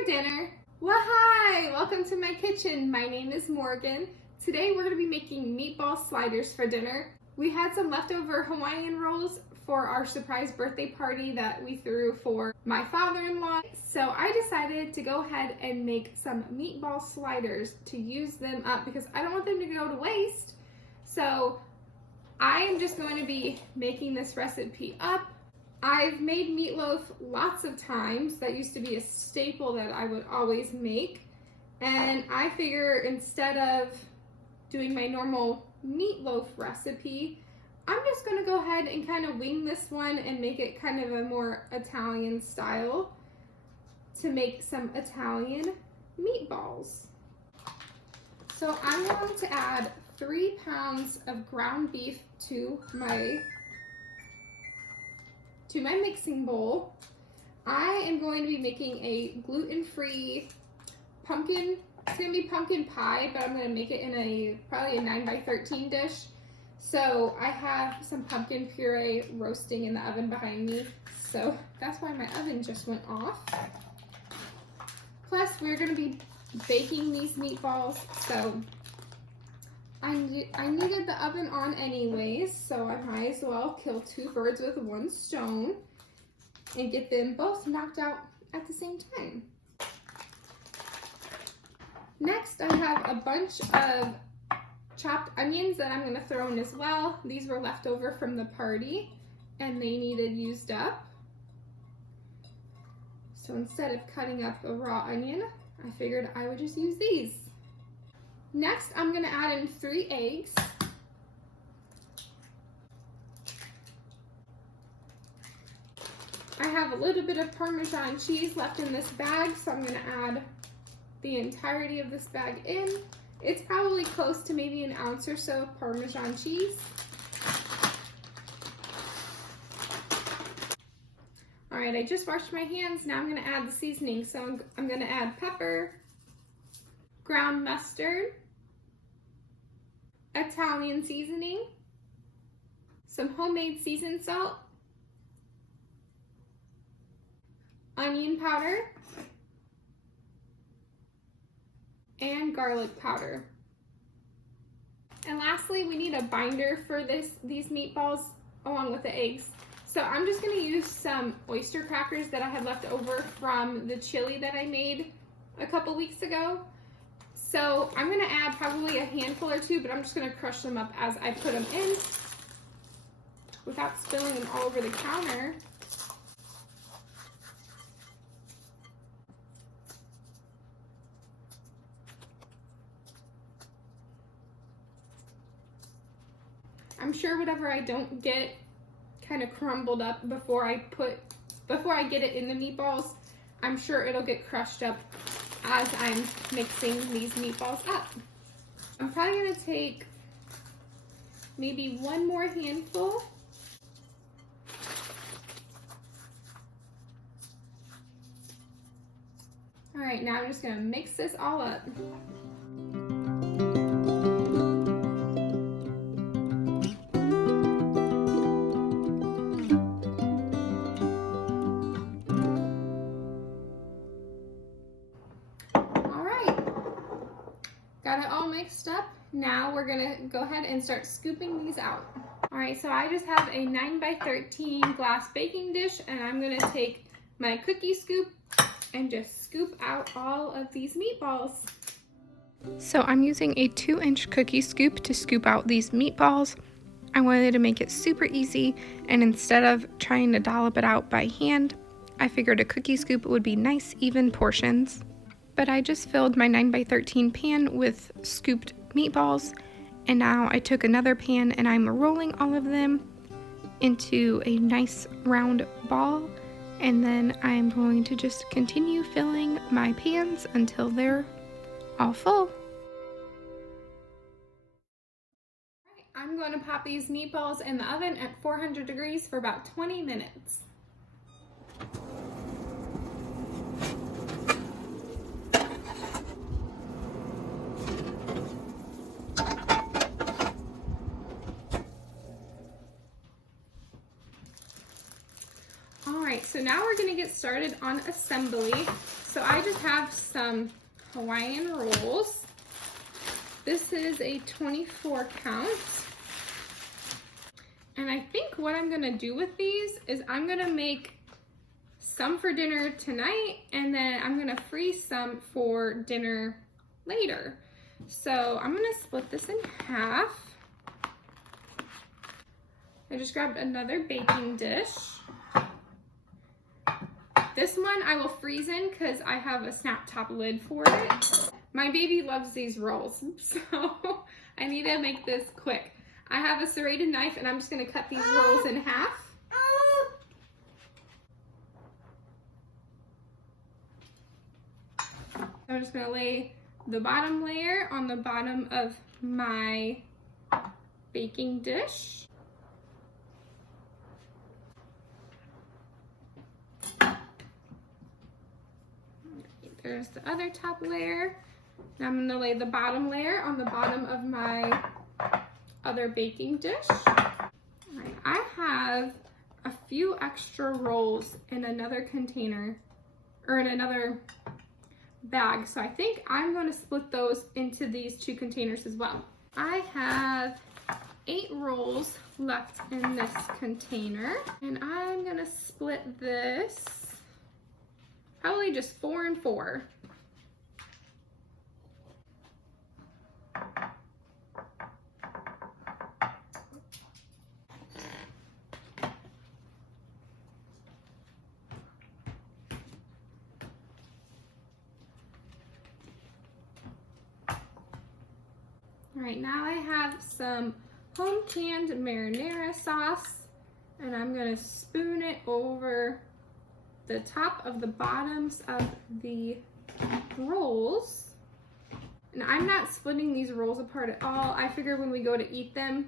for dinner? Well, hi! Welcome to my kitchen. My name is Morgan. Today we're going to be making meatball sliders for dinner. We had some leftover Hawaiian rolls for our surprise birthday party that we threw for my father-in-law. So I decided to go ahead and make some meatball sliders to use them up because I don't want them to go to waste. So I am just going to be making this recipe up. I've made meatloaf lots of times. That used to be a staple that I would always make. And I figure instead of doing my normal meatloaf recipe, I'm just gonna go ahead and kind of wing this one and make it kind of a more Italian style to make some Italian meatballs. So I'm going to add 3 pounds of ground beef to my mixing bowl. I am going to be making a gluten-free pumpkin. It's gonna be pumpkin pie, but I'm gonna make it in probably a 9x13 dish. So I have some pumpkin puree roasting in the oven behind me. So that's why my oven just went off. Plus we're gonna be baking these meatballs, so I needed the oven on anyways, so I might as well kill 2 birds with 1 stone and get them both knocked out at the same time. Next, I have a bunch of chopped onions that I'm going to throw in as well. These were left over from the party and they needed used up. So instead of cutting up a raw onion, I figured I would just use these. Next, I'm going to add in 3 eggs. I have a little bit of Parmesan cheese left in this bag, so I'm going to add the entirety of this bag in. It's probably close to maybe an ounce or so of Parmesan cheese. All right, I just washed my hands. Now I'm going to add the seasoning. So I'm going to add pepper, ground mustard, Italian seasoning, some homemade seasoned salt, onion powder, and garlic powder. And lastly, we need a binder for these meatballs along with the eggs. So I'm just going to use some oyster crackers that I had left over from the chili that I made a couple weeks ago. So I'm going to add probably a handful or 2, but I'm just going to crush them up as I put them in without spilling them all over the counter. I'm sure whatever I don't get kind of crumbled up before I get it in the meatballs, I'm sure it'll get crushed up as I'm mixing these meatballs up. I'm probably going to take maybe 1 more handful. All right, now I'm just going to mix this all up. Got it all mixed up. Now we're gonna go ahead and start scooping these out. All right, so I just have a 9x13 glass baking dish, and I'm gonna take my cookie scoop and just scoop out all of these meatballs. So I'm using a 2-inch cookie scoop to scoop out these meatballs. I wanted to make it super easy, and instead of trying to dollop it out by hand, I figured a cookie scoop would be nice, even portions. But I just filled my 9x13 pan with scooped meatballs, and now I took another pan and I'm rolling all of them into a nice round ball, and then I'm going to just continue filling my pans until they're all full. I'm going to pop these meatballs in the oven at 400 degrees for about 20 minutes. Alright, so now we're going to get started on assembly. So I just have some Hawaiian rolls. This is a 24 count. And I think what I'm gonna do with these is I'm gonna make some for dinner tonight, and then I'm gonna freeze some for dinner later. So I'm gonna split this in half. I just grabbed another baking dish. This one I will freeze in because I have a snap top lid for it. My baby loves these rolls, so I need to make this quick. I have a serrated knife and I'm just gonna cut these rolls in half. I'm just gonna lay the bottom layer on the bottom of my baking dish. There's the other top layer. Now I'm gonna lay the bottom layer on the bottom of my other baking dish. All right, I have a few extra rolls in another container, or in another bag, so I think I'm going to split those into these two containers as well. I have 8 rolls left in this container, and I'm going to split this probably just 4 and 4. All right, now I have some home canned marinara sauce, and I'm gonna spoon it over the top of the bottoms of the rolls. And I'm not splitting these rolls apart at all. I figure when we go to eat them,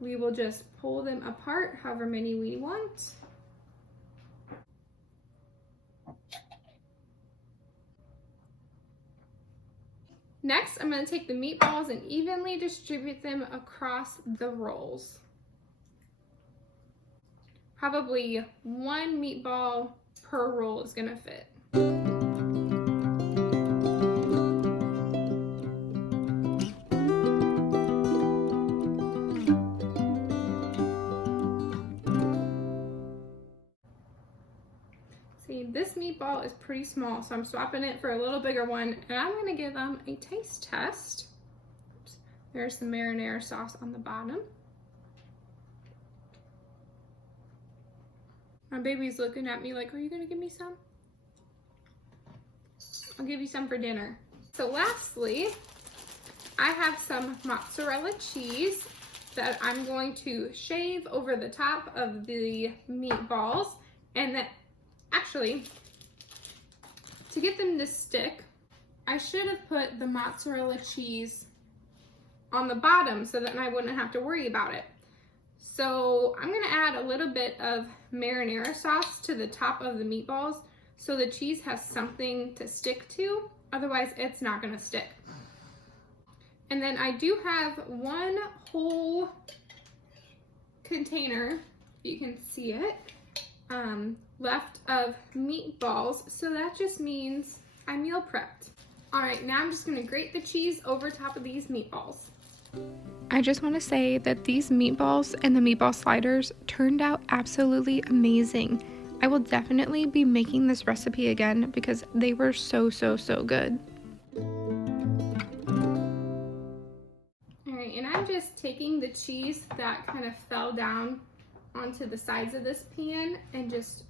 we will just pull them apart however many we want. Next, I'm going to take the meatballs and evenly distribute them across the rolls. Probably 1 meatball per roll is going to fit. See, this meatball is pretty small, so I'm swapping it for a little bigger one, and I'm gonna give them a taste test. Oops. There's the marinara sauce on the bottom. My baby's looking at me like, are you gonna give me some? I'll give you some for dinner. So lastly, I have some mozzarella cheese that I'm going to shave over the top of the meatballs, and that actually, to get them to stick, I should have put the mozzarella cheese on the bottom so that I wouldn't have to worry about it. So I'm gonna add a little bit of marinara sauce to the top of the meatballs so the cheese has something to stick to, otherwise it's not gonna stick. And then I do have 1 whole container, if you can see it, left of meatballs, so that just means I meal prepped. All right, now I'm just gonna grate the cheese over top of these meatballs. I just want to say that these meatballs and the meatball sliders turned out absolutely amazing. I will definitely be making this recipe again because they were so good. All right, and I'm just taking the cheese that kind of fell down onto the sides of this pan and just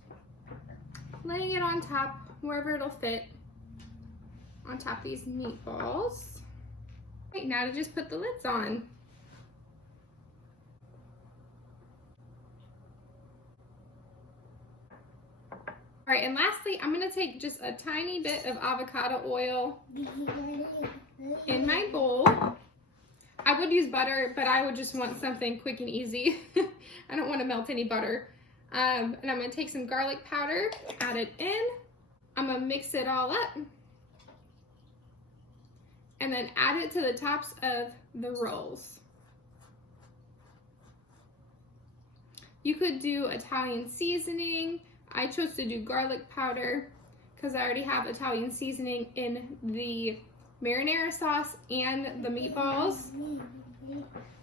laying it on top wherever it'll fit on top of these meatballs. Right, now to just put the lids on. All right, and lastly, I'm gonna take just a tiny bit of avocado oil in my bowl. I would use butter, but I would just want something quick and easy. I don't want to melt any butter. And I'm going to take some garlic powder, add it in. I'm going to mix it all up. And then add it to the tops of the rolls. You could do Italian seasoning. I chose to do garlic powder because I already have Italian seasoning in the marinara sauce and the meatballs.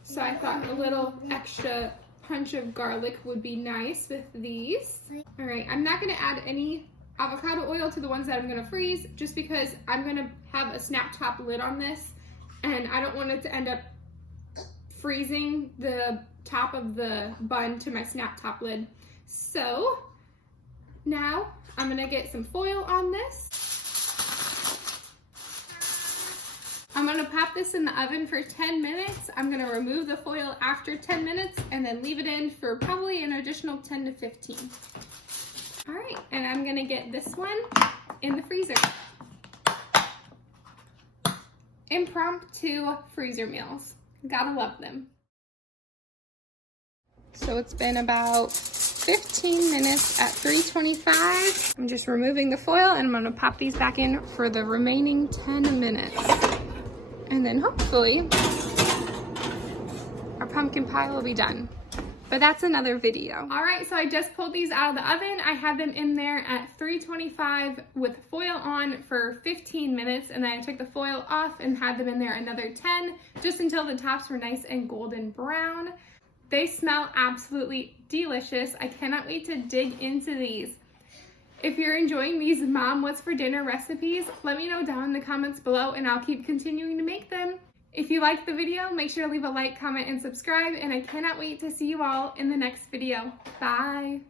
So I thought a little extra punch of garlic would be nice with these. All right, I'm not gonna add any avocado oil to the ones that I'm gonna freeze just because I'm gonna have a snap top lid on this and I don't want it to end up freezing the top of the bun to my snap top lid. So now I'm gonna get some foil on this. I'm gonna pop this in the oven for 10 minutes. I'm gonna remove the foil after 10 minutes and then leave it in for probably an additional 10 to 15. All right, and I'm gonna get this one in the freezer. Impromptu freezer meals. Gotta love them. So it's been about 15 minutes at 325. I'm just removing the foil and I'm gonna pop these back in for the remaining 10 minutes. And then hopefully our pumpkin pie will be done. But that's another video. All right, so I just pulled these out of the oven. I had them in there at 325 with foil on for 15 minutes, and then I took the foil off and had them in there another 10, just until the tops were nice and golden brown. They smell absolutely delicious. I cannot wait to dig into these. If you're enjoying these Mom What's for Dinner recipes, let me know down in the comments below and I'll keep continuing to make them. If you liked the video, make sure to leave a like, comment, and subscribe, and I cannot wait to see you all in the next video. Bye!